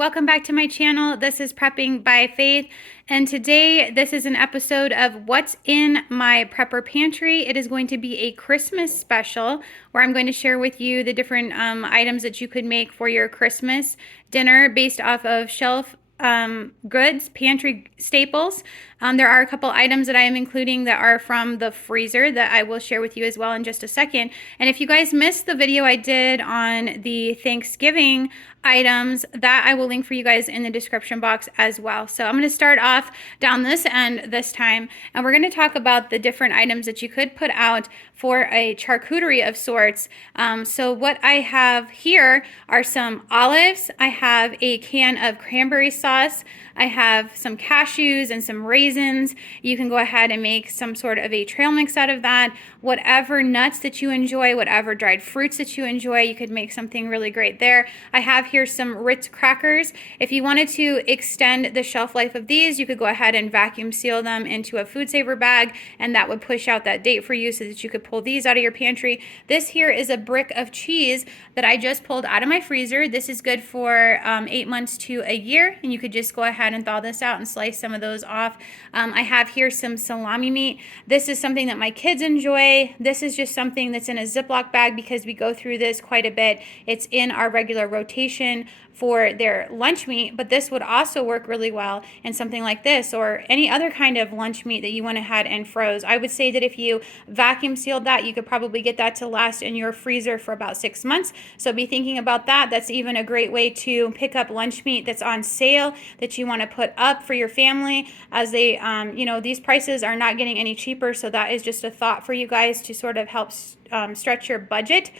welcome back to my channel. This is Prepping by Faith, and today this is an episode of What's in My Prepper Pantry. It is going to be a Christmas special where I'm going to share with you the different items that you could make for your Christmas dinner based off of shelf goods, pantry staples. There are a couple items that I am including that are from the freezer that I will share with you as well in just a second. And if you guys missed the video I did on the Thanksgiving items, that I will link for you guys in the description box as well. So I'm going to start off down this end this time, and we're going to talk about the different items that you could put out for a charcuterie of sorts. So what I have here are some olives. I have a can of cranberry sauce. I have some cashews and some raisins. You can go ahead and make some sort of a trail mix out of that. Whatever nuts that you enjoy, whatever dried fruits that you enjoy, you could make something really great there. I have here some Ritz crackers. If you wanted to extend the shelf life of these, you could go ahead and vacuum seal them into a food saver bag, and that would push out that date for you so that you could pull these out of your pantry. This here is a brick of cheese that I just pulled out of my freezer. This is good for 8 months to a year, and you could just go ahead and thaw this out and slice some of those off. I have here some salami meat. This is something that my kids enjoy. This is just something that's in a Ziploc bag because we go through this quite a bit. It's in our regular rotation for their lunch meat, but this would also work really well in something like this or any other kind of lunch meat that you went ahead and froze. I would say that if you vacuum sealed that, you could probably get that to last in your freezer for about 6 months. So be thinking about that. That's even a great way to pick up lunch meat that's on sale that you want to put up for your family, as they, these prices are not getting any cheaper. So that is just a thought for you guys to sort of help stretch your budget.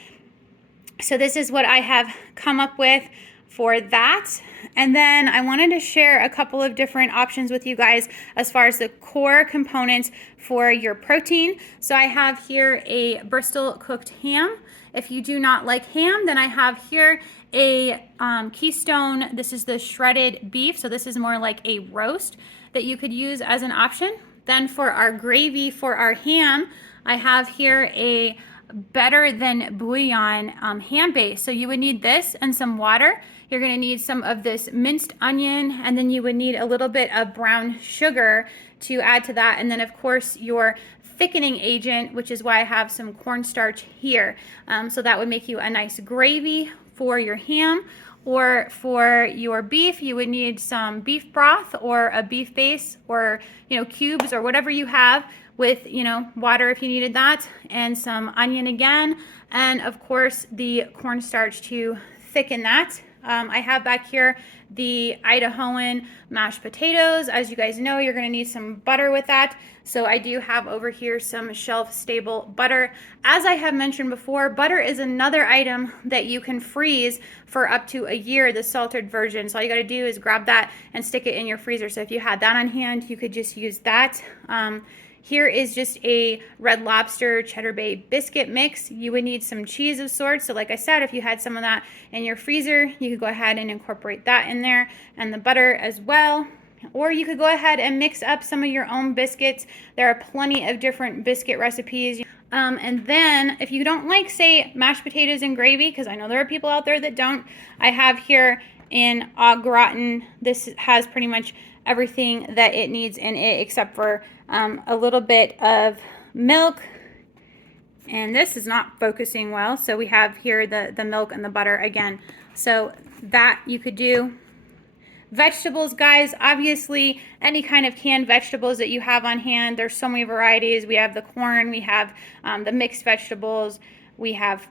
So this is what I have come up with for that. And then I wanted to share a couple of different options with you guys as far as the core components for your protein. So I have here a Bristol cooked ham. If you do not like ham, then I have here a Keystone. This is the shredded beef. So this is more like a roast that you could use as an option. Then for our gravy for our ham, I have here a Better Than Bouillon ham base. So you would need this and some water. You're going to need some of this minced onion, and then you would need a little bit of brown sugar to add to that. And then of course your thickening agent, which is why I have some cornstarch here. So that would make you a nice gravy for your ham. Or for your beef, you would need some beef broth or a beef base, or cubes or whatever you have, with water if you needed that, and some onion again, and of course the cornstarch to thicken that. I have back here the Idahoan mashed potatoes. As you guys know, you're going to need some butter with that. So I do have over here some shelf-stable butter. As I have mentioned before, butter is another item that you can freeze for up to a year, the salted version. So all you got to do is grab that and stick it in your freezer. So if you had that on hand, you could just use that. Here is just a Red Lobster Cheddar Bay biscuit mix. You would need some cheese of sorts. So like I said, if you had some of that in your freezer, you could go ahead and incorporate that in there, and the butter as well. Or you could go ahead and mix up some of your own biscuits. There are plenty of different biscuit recipes. And then if you don't like, say, mashed potatoes and gravy, because I know there are people out there that don't, I have here in au gratin. This has pretty much everything that it needs in it except for a little bit of milk. And this is not focusing well, so we have here the milk and the butter again. So that you could do. Vegetables, guys, obviously any kind of canned vegetables that you have on hand. There's so many varieties. We have the corn, we have the mixed vegetables, we have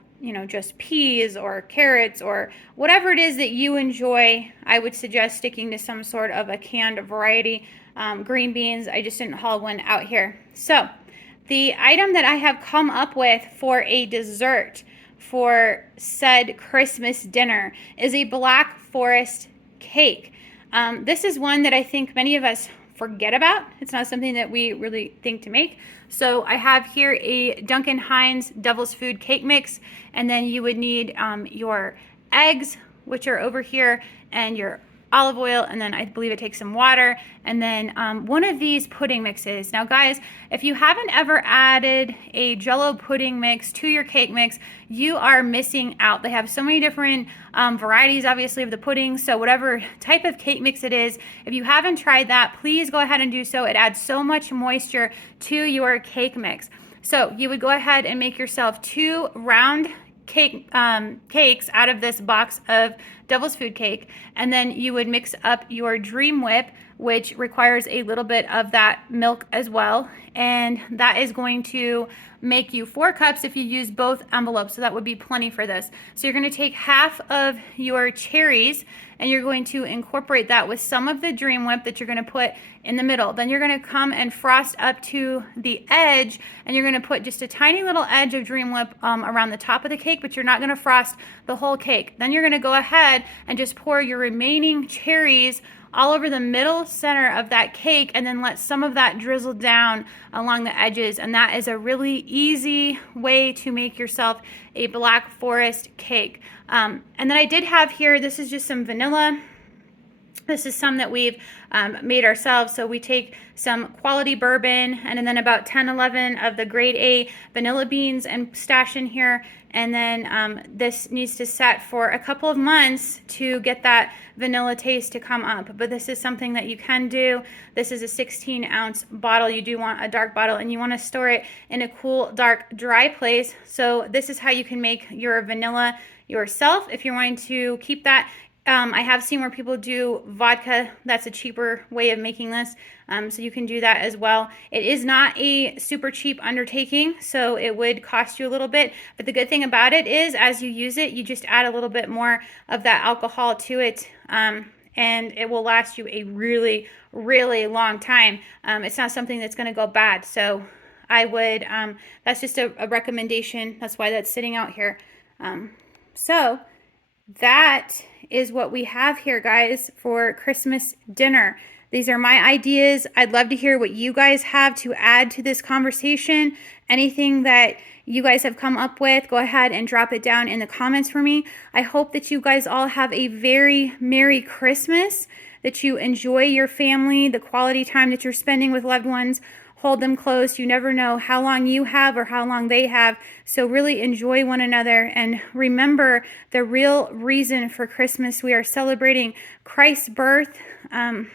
just peas or carrots or whatever it is that you enjoy. I would suggest sticking to some sort of a canned variety. Green beans, I just didn't haul one out here. So the item that I have come up with for a dessert for said Christmas dinner is a Black Forest cake. This is one that I think many of us forget about. It's not something that we really think to make. So I have here a Duncan Hines Devil's Food cake mix, and then you would need your eggs, which are over here, and your olive oil, and then I believe it takes some water, and then one of these pudding mixes. Now guys, if you haven't ever added a Jell-O pudding mix to your cake mix, you are missing out. They have so many different varieties, obviously, of the pudding. So whatever type of cake mix it is, if you haven't tried that, please go ahead and do so. It adds so much moisture to your cake mix. So you would go ahead and make yourself 2 round cakes out of this box of Devil's Food Cake, and then you would mix up your Dream Whip, which requires a little bit of that milk as well, and that is going to make you 4 cups if you use both envelopes, so that would be plenty for this. So you're going to take half of your cherries and you're going to incorporate that with some of the Dream Whip that you're going to put in the middle. Then you're going to come and frost up to the edge, and you're going to put just a tiny little edge of Dream Whip around the top of the cake, but you're not going to frost the whole cake. Then you're going to go ahead and just pour your remaining cherries all over the middle center of that cake, and then let some of that drizzle down along the edges. And that is a really easy way to make yourself a Black Forest cake. And then I did have here, this is just some vanilla. This is some that we've made ourselves. So we take some quality bourbon and then about 10, 11 of the grade A vanilla beans and stash in here. And then this needs to set for a couple of months to get that vanilla taste to come up. But this is something that you can do. This is a 16-ounce bottle. You do want a dark bottle, and you want to store it in a cool, dark, dry place. So this is how you can make your vanilla yourself if you're wanting to keep that. I have seen where people do vodka. That's a cheaper way of making this. So you can do that as well. It is not a super cheap undertaking, so it would cost you a little bit. But the good thing about it is, as you use it, you just add a little bit more of that alcohol to it. And it will last you a really, really long time. It's not something that's going to go bad. So I would, that's just a recommendation. That's why that's sitting out here. So that is what we have here, guys, for Christmas dinner. These are my ideas. I'd love to hear what you guys have to add to this conversation. Anything that you guys have come up with, go ahead and drop it down in the comments for me. I hope that you guys all have a very Merry Christmas, that you enjoy your family, the quality time that you're spending with loved ones. Hold them close. You never know how long you have or how long they have. So really enjoy one another, and remember the real reason for Christmas. We are celebrating Christ's birth, and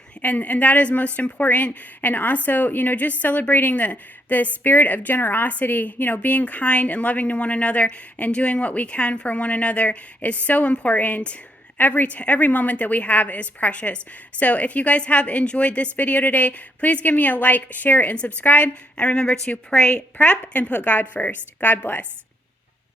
that is most important. And also, just celebrating the spirit of generosity, being kind and loving to one another and doing what we can for one another is so important. Every moment that we have is precious. So if you guys have enjoyed this video today, please give me a like, share, and subscribe. And remember to pray, prep, and put God first. God bless.